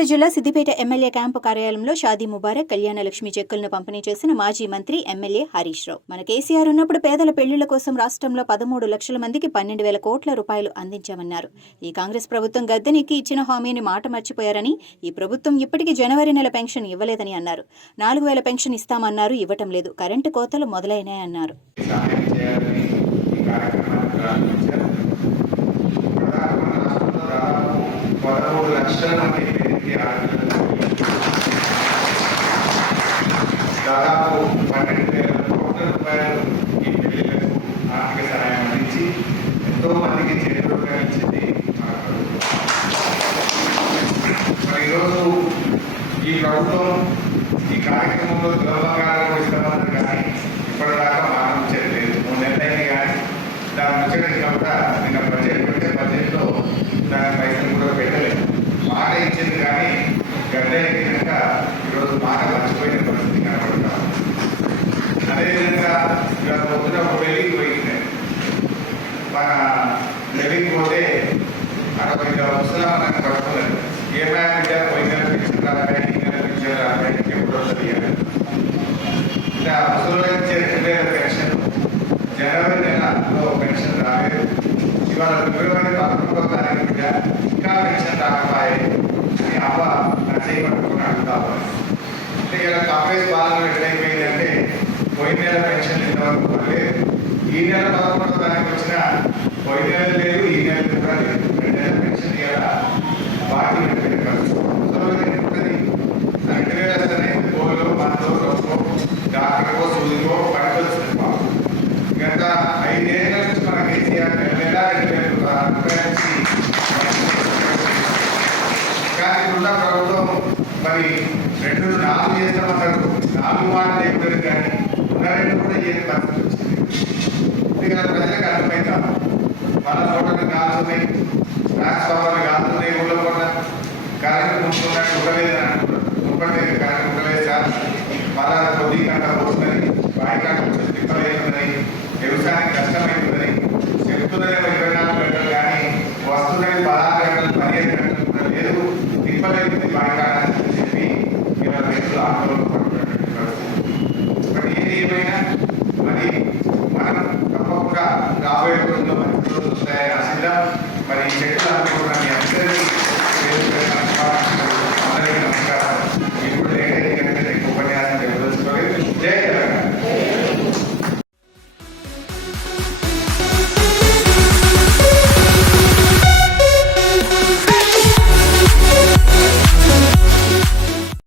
సిద్దిపేట జిల్లా Siddipet MLA camp కార్యాలయంలో షాదీ ముబారక్ కళ్యాణలక్ష్మి చెక్కులను పంపిణీ చేసిన మాజీ మంత్రి ఎమ్మెల్యే హరీష్ రావు. మన కేసీఆర్ ఉన్నప్పుడు పేదల పెళ్లిళ్ల కోసం రాష్ట్రంలో 13 లక్షల మందికి 12,000 కోట్ల రూపాయలు అందించామన్నారు. ఈ కాంగ్రెస్ ప్రభుత్వం గద్దెనెక్కి ఇచ్చిన హామీని మాట మర్చిపోయారని, ఈ ప్రభుత్వం ఇప్పటికీ జనవరి నెల పెన్షన్ ఇవ్వలేదని అన్నారు. 4,000 పెన్షన్ ఇస్తామన్నారు, ఇవ్వటం లేదు. కరెంటు కోతలు మొదలైనాయన్నారు. దాదాపు 12,000 కోట్ల రూపాయలు ఈ పెళ్లిలకు ఆర్థిక సహాయం అందించి ఎంతో మందికి చేతులుగా ఇచ్చింది మన ప్రభుత్వం. మరి ఈరోజు ఈ ప్రభుత్వం ఈ కార్యక్రమంలో దుర్భంగాలు ఇస్తామన్నారు, కానీ ఇప్పటిదాకా మనం చేయలేదు. 3 నెలలైంది, కానీ దాని ముచ్చట కూడా నిన్న బడ్జెట్ పెడితే బడ్జెట్లో దాని పైసలు కూడా పెట్టలేదు. మాట ఇచ్చింది, కానీ గడ్డ ఎక్కినాక ఈరోజు మాట మర్చిపోయిన పరిస్థితి కనబడతాం. అదేవిధంగా ఇవాళ పొద్దున ఢిల్లీకి పోయింది. మన ఢిల్లీకి పోతే అక్కడ ముసలా నాకు పడుతున్నారు. ఏ బిడ్డ పోయిన పెన్షన్ రాబాయి, ఈ నెల పెన్షన్ రాబాయి, ఎప్పుడు వస్తుంది ఇలా ముసలి ఇచ్చే 2,000 పెన్షన్ జనవరి నెలలో పెన్షన్ రాలేదు. ఇవాళ ఫిబ్రవరి 11వ తారీఖు బిడ్డ ఇంకా పెన్షన్ రాకపోయే అని అవ్వ నచ్చయి పట్టుకుని అడుగుతాము. అంటే ఇలా కాంగ్రెస్ పాలన ఎట్లయిపోయిందంటే పోయిన నెల పెన్షన్ ఇంతవరకు లేదు. ఈ నెల 11వ తారీఖు వచ్చిన పోయిన నెల లేదు, ఈ నెల కూడా లేదు. 2 నెలల పెన్షన్ ఇలా పార్టీ పెట్టలేదు. ఉంటుంది 2,000 వస్తేనే గోలో మనలో రోజుకో డాక్టర్కో సూదికో పట్టుకొచ్చింది. మాకు గత 5 ఏళ్ళ నుంచి మన కేసీఆర్ నెల 2,000 రూపాయలు కానీ ఉన్న ప్రభుత్వం మరి 2-4 చేస్తామన్నారు. 4 మాటలు అయిపోయింది, కానీ ఉన్న 2 కూడా ఏ పరిస్థితి వచ్చింది. ఇక్కడ ప్రజలకు అర్థమైందా? మన తోటలు కాలుతున్నాయి, ట్రాన్స్ఫార్మర్లు కాలుతున్నాయి, ఊళ్ళో కూడా కరెంటు ముందుకున్నట్టు ఉండలేదని అంటున్నారు. ముప్పటి కరెంటు ఉండలేదు సార్, మళ్ళా కొద్ది గంట పోతుందని